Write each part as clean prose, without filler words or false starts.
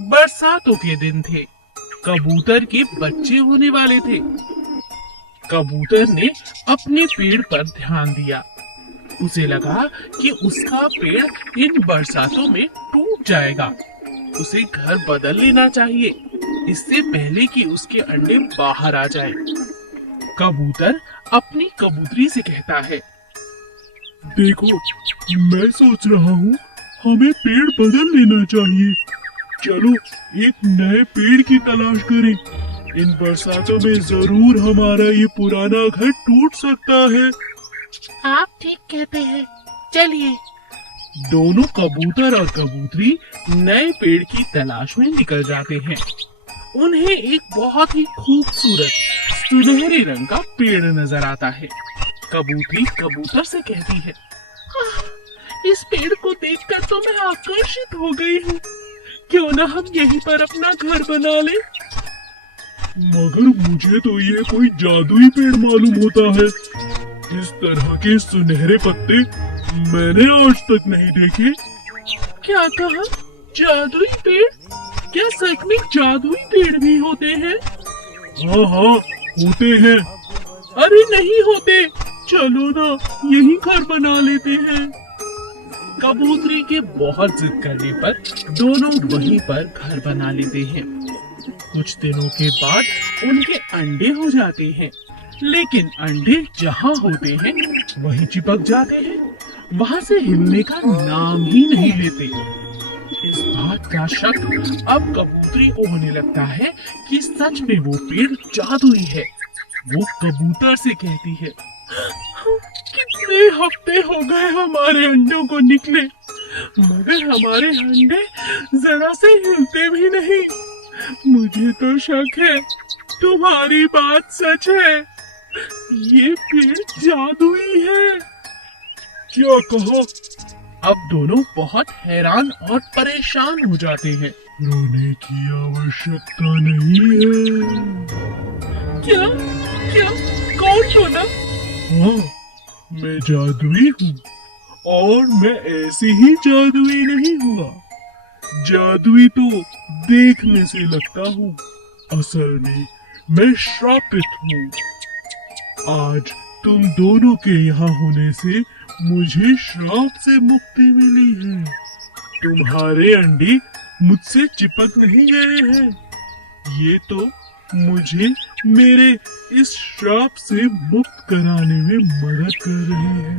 बरसातों के दिन थे। कबूतर के बच्चे होने वाले थे। कबूतर ने अपने पेड़ पर ध्यान दिया। उसे लगा कि उसका पेड़ इन बरसातों में टूट जाएगा। उसे घर बदल लेना चाहिए, इससे पहले कि उसके अंडे बाहर आ जाएं। कबूतर अपनी कबूतरी से कहता है, देखो, मैं सोच रहा हूँ हमें पेड़ बदल लेना चाहिए। चलो एक नए पेड़ की तलाश करें। इन बरसातों में जरूर हमारा ये पुराना घर टूट सकता है। आप ठीक कहते हैं, चलिए। दोनों कबूतर और कबूतरी नए पेड़ की तलाश में निकल जाते हैं। उन्हें एक बहुत ही खूबसूरत सुनहरे रंग का पेड़ नजर आता है। कबूतरी कबूतर से कहती है, इस पेड़ को देखकर तो मैं आकर्षित हो गई हूँ। क्यों ना हम यहीं पर अपना घर बना लें? मगर मुझे तो ये कोई जादुई पेड़ मालूम होता है। इस तरह के सुनहरे पत्ते मैंने आज तक नहीं देखे। क्या कहा? जादुई पेड़? क्या सच में जादुई पेड़ भी होते हैं? हाँ हाँ, होते हैं। अरे नहीं होते, चलो ना यही घर बना लेते हैं। कबूतरी के बहुत जिद करने पर दोनों वहीं पर घर बना लेते हैं। कुछ दिनों के बाद उनके अंडे हो जाते हैं, लेकिन अंडे जहाँ होते हैं वहीं चिपक जाते हैं, वहाँ से हिलने का नाम ही नहीं लेते। इस बात का शक अब कबूतरी को होने लगता है कि सच में वो पेड़ जादुई है। वो कबूतर से कहती है, कितने हफ्ते हो गए हमारे अंडों को निकले, मगर हमारे अंडे जरा से हिलते भी नहीं। मुझे तो शक है तुम्हारी बात सच है, ये पेड़ जादुई है। क्या कहा? अब दोनों बहुत हैरान और परेशान हो जाते हैं। रोने की आवश्यकता नहीं है। क्या क्या कौन बोला? हाँ, मैं जादुई हूँ और मैं ऐसे ही जादुई नहीं हुआ। जादुई तो देखने से लगता हूँ, असल में मैं श्रापित हूँ। आज तुम दोनों के यहाँ होने से मुझे श्राप से मुक्ति मिली है। तुम्हारे अंडे मुझसे चिपक नहीं गए हैं। ये तो मुझे मेरे इस श्राप से मुक्त कराने में मदद कर रही है।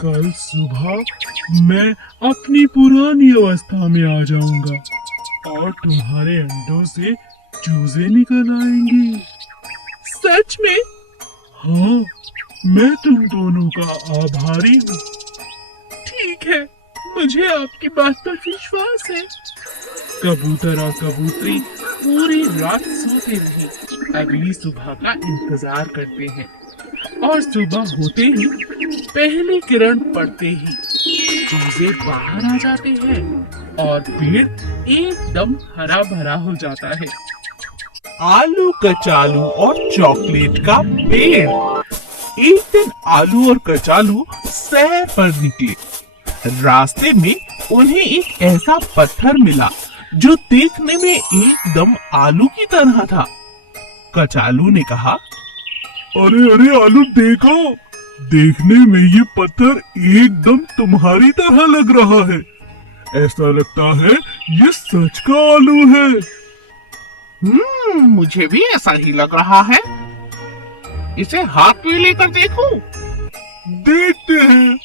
कल सुबह मैं अपनी पुरानी अवस्था में आ जाऊंगा और तुम्हारे अंडों से चूजे निकल आएंगी। सच में? हाँ, मैं तुम दोनों का आभारी हूँ। ठीक है, मुझे आपकी बात पर विश्वास है। कबूतर और कबूतरी पूरी रात सोते नहीं, अगली सुबह का इंतजार करते हैं। और सुबह होते ही पहली किरण पड़ते ही चूजे बाहर आ जाते हैं और पेड़ एकदम हरा भरा हो जाता है। आलू कचालू और चॉकलेट का पेड़। एक दिन आलू और कचालू सैर पर निकले। रास्ते में उन्हें एक ऐसा पत्थर मिला जो देखने में एकदम आलू की तरह था। कचालू ने कहा, अरे अरे आलू, देखो, देखने में ये पत्थर एकदम तुम्हारी तरह लग रहा है। ऐसा लगता है ये सच का आलू है। मुझे भी ऐसा ही लग रहा है। इसे हाथ में लेकर देखो। देखते हैं।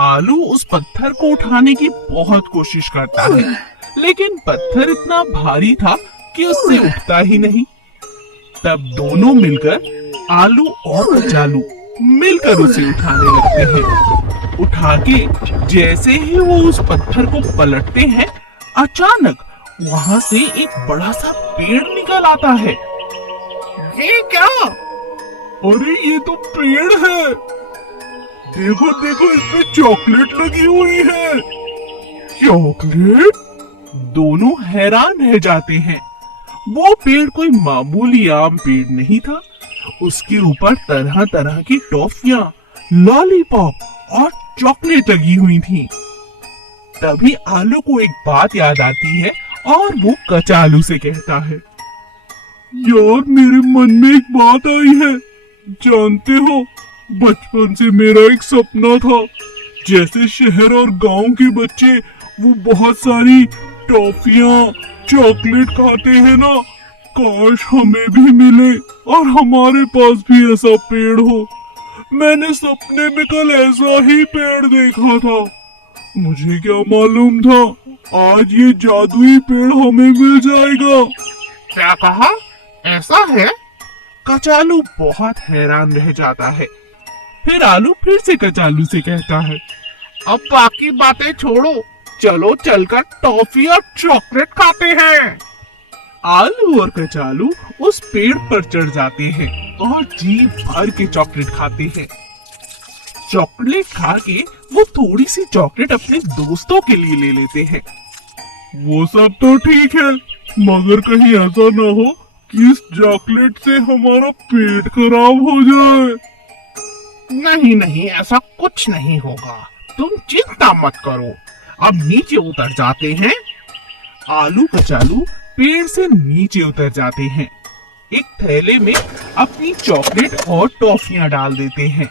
आलू उस पत्थर को उठाने की बहुत कोशिश करता है, लेकिन पत्थर इतना भारी था कि उससे उठता ही नहीं। तब दोनों मिलकर आलू और कचालू मिलकर उसे उठाने लगते हैं। उठा के जैसे ही वो उस पत्थर को पलटते हैं, अचानक वहां से एक बड़ा सा पेड़ निकल आता है। ये क्या? अरे ये तो पेड़ है। देखो देखो, इस पे चॉकलेट लगी हुई है। चॉकलेट? दोनों हैरान रह जाते हैं। वो पेड़ कोई मामूली आम पेड़ नहीं था। उसके ऊपर तरह तरह की टॉफियां, लॉलीपॉप और चॉकलेट लगी हुई थी। तभी आलू को एक बात याद आती है और वो कचालू से कहता है, यार मेरे मन में एक बात आई है। जानते हो, बचपन से मेरा एक सपना था, जैसे शहर और गांव के बच्चे वो बहुत सारी टॉफियां चॉकलेट खाते हैं ना, काश हमें भी मिले और हमारे पास भी ऐसा पेड़ हो। मैंने सपने में कल ऐसा ही पेड़ देखा था। मुझे क्या मालूम था आज ये जादुई पेड़ हमें मिल जाएगा। क्या कहा? ऐसा है? कचालू बहुत हैरान रह जाता है। फिर आलू फिर से कचालू से कहता है, अब बाकी बातें छोड़ो, चलो चलकर टॉफी और चॉकलेट खाते हैं। आलू और कचालू उस पेड़ पर चढ़ जाते हैं और जी भर के चॉकलेट खाते हैं। चॉकलेट खा के वो थोड़ी सी चॉकलेट अपने दोस्तों के लिए ले लेते हैं। वो सब तो ठीक है, मगर कहीं ऐसा ना हो कि इस चॉकलेट से हमारा पेट खराब हो जाए। नहीं नहीं, ऐसा कुछ नहीं होगा, तुम चिंता मत करो। अब नीचे उतर जाते हैं। आलू कचालू पेड़ से नीचे उतर जाते हैं। एक थैले में अपनी चॉकलेट और टॉफियां डाल देते हैं।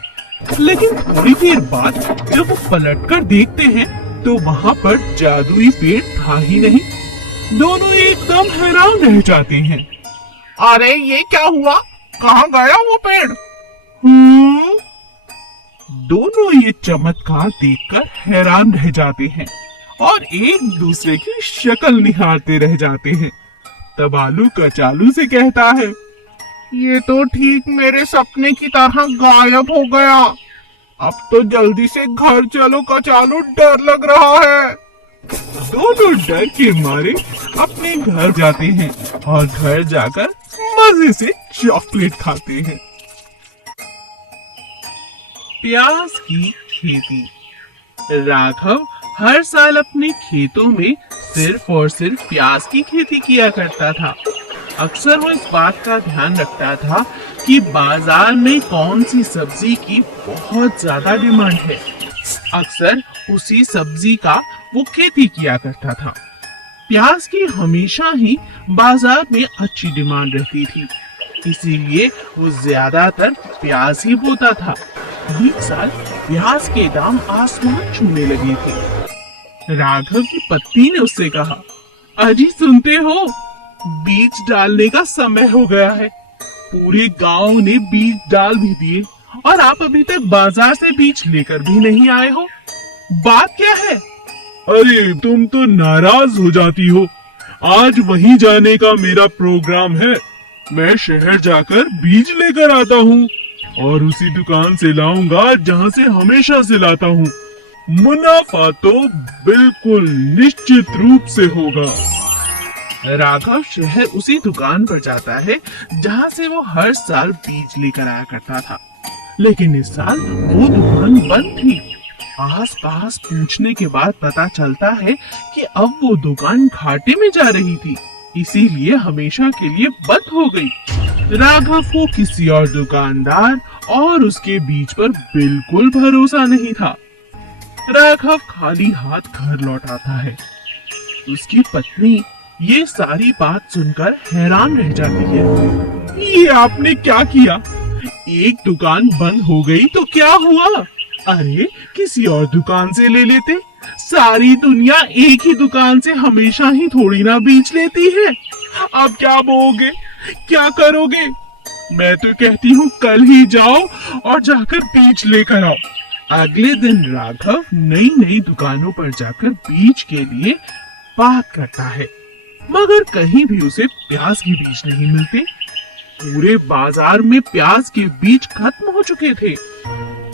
लेकिन थोड़ी देर बाद जब वो पलटकर देखते हैं तो वहां पर जादुई पेड़ था ही नहीं। दोनों एकदम हैरान रह जाते हैं। अरे ये क्या हुआ? कहाँ गया वो पेड़? दोनों ये चमत्कार देखकर हैरान रह जाते हैं और एक दूसरे की शक्ल निहारते रह जाते हैं। तब आलू कचालू से कहता है, ये तो ठीक मेरे सपने की तरह गायब हो गया। अब तो जल्दी से घर चलो कचालू, डर लग रहा है। दोनों डर के मारे अपने घर जाते हैं और घर जाकर मजे से चॉकलेट खाते हैं। प्याज की खेती। राघव हर साल अपने खेतों में सिर्फ और सिर्फ प्याज की खेती किया करता था। अक्सर वो इस बात का ध्यान रखता था कि बाजार में कौन सी सब्जी की बहुत ज्यादा डिमांड है। अक्सर उसी सब्जी का वो खेती किया करता था। प्याज की हमेशा ही बाजार में अच्छी डिमांड रहती थी, इसीलिए वो ज्यादातर प्याज ही बोता था। एक साल प्याज के दाम आसमान छूने लगे थे। राघव की पत्नी ने उससे कहा, अजी सुनते हो, बीज डालने का समय हो गया है। पूरे गांव ने बीज डाल भी दिए और आप अभी तक बाजार से बीज लेकर भी नहीं आए हो। बात क्या है? अरे तुम तो नाराज हो जाती हो। आज वहीं जाने का मेरा प्रोग्राम है। मैं शहर जाकर बीज लेकर आता हूँ और उसी दुकान से लाऊंगा जहाँ से हमेशा से लाता हूँ। मुनाफा तो बिल्कुल निश्चित रूप से होगा। राघव शहर उसी दुकान पर जाता है जहाँ से वो हर साल बीज लेकर आया करता था। लेकिन इस साल वो दुकान बंद थी। आस पास पूछने के बाद पता चलता है कि अब वो दुकान घाटे में जा रही थी, इसीलिए हमेशा के लिए बंद हो गई। राघव को किसी और दुकानदार और उसके बीच पर बिल्कुल भरोसा नहीं था। राघव खाली हाथ घर लौट आता है। उसकी पत्नी ये सारी बात सुनकर हैरान रह जाती है। ये आपने क्या किया? एक दुकान बंद हो गई तो क्या हुआ? अरे किसी और दुकान से ले लेते। सारी दुनिया एक ही दुकान से हमेशा ही थोड़ी ना बीज लेती है। अब क्या बोओगे, क्या करोगे? मैं तो कहती हूँ कल ही जाओ और जाकर बीज लेकर आओ। अगले दिन राघव नई नई दुकानों पर जाकर बीज के लिए बात करता है, मगर कहीं भी उसे प्याज के बीज नहीं मिलते। पूरे बाजार में प्याज के बीज खत्म हो चुके थे।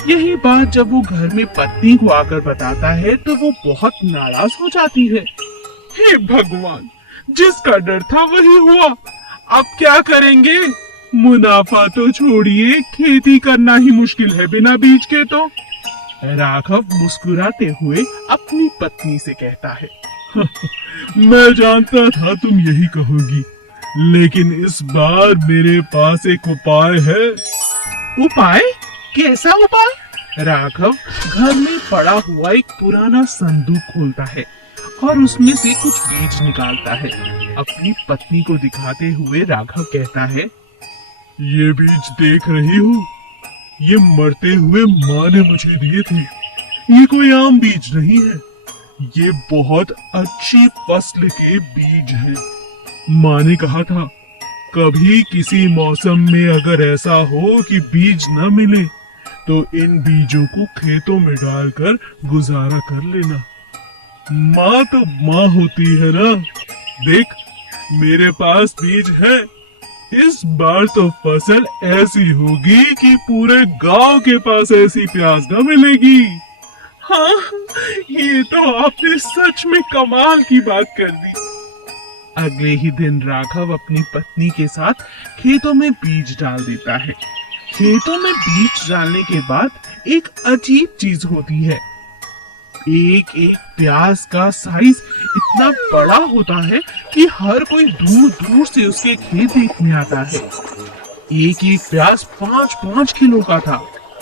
यही बात जब वो घर में पत्नी को आकर बताता है तो वो बहुत नाराज हो जाती है। हे भगवान, जिसका डर था वही हुआ। अब क्या करेंगे? मुनाफा तो छोड़िए, खेती करना ही मुश्किल है बिना बीज के। तो राघव मुस्कुराते हुए अपनी पत्नी से कहता है, मैं जानता था तुम यही कहोगी, लेकिन इस बार मेरे पास एक उपाय है। उपाय? कैसा उपाय? राघव घर में पड़ा हुआ एक पुराना संदूक खोलता है और उसमें से कुछ बीज निकालता है। अपनी पत्नी को दिखाते हुए राघव कहता है, ये बीज देख रही हो, ये मरते हुए माँ ने मुझे दिए थे। ये कोई आम बीज नहीं है, ये बहुत अच्छी फसल के बीज हैं। माँ ने कहा था, कभी किसी मौसम में अगर ऐसा हो कि बीज न मिले तो इन बीजों को खेतों में डालकर गुजारा कर लेना। माँ तो माँ होती है ना। देख, मेरे पास बीज है। इस बार तो फसल ऐसी होगी कि पूरे गांव के पास ऐसी प्याज न मिलेगी। हाँ, ये तो आपने सच में कमाल की बात कर दी। अगले ही दिन राघव अपनी पत्नी के साथ खेतों में बीज डाल देता है। खेतों में बीज डालने के बाद एक अजीब चीज होती है। एक एक प्याज का साइज इतना बड़ा होता है कि हर कोई दूर दूर से उसके खेत देखने आता है। एक एक प्याज 5-5 किलो का था।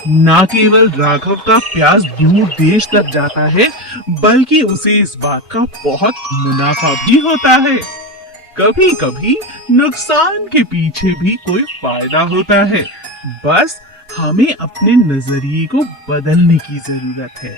न केवल राघव का प्याज दूर देश तक जाता है, बल्कि उसे इस बात का बहुत मुनाफा भी होता है। कभी कभी नुकसान के पीछे भी कोई फायदा होता है। बस हमें अपने नजरिए को बदलने की जरूरत है।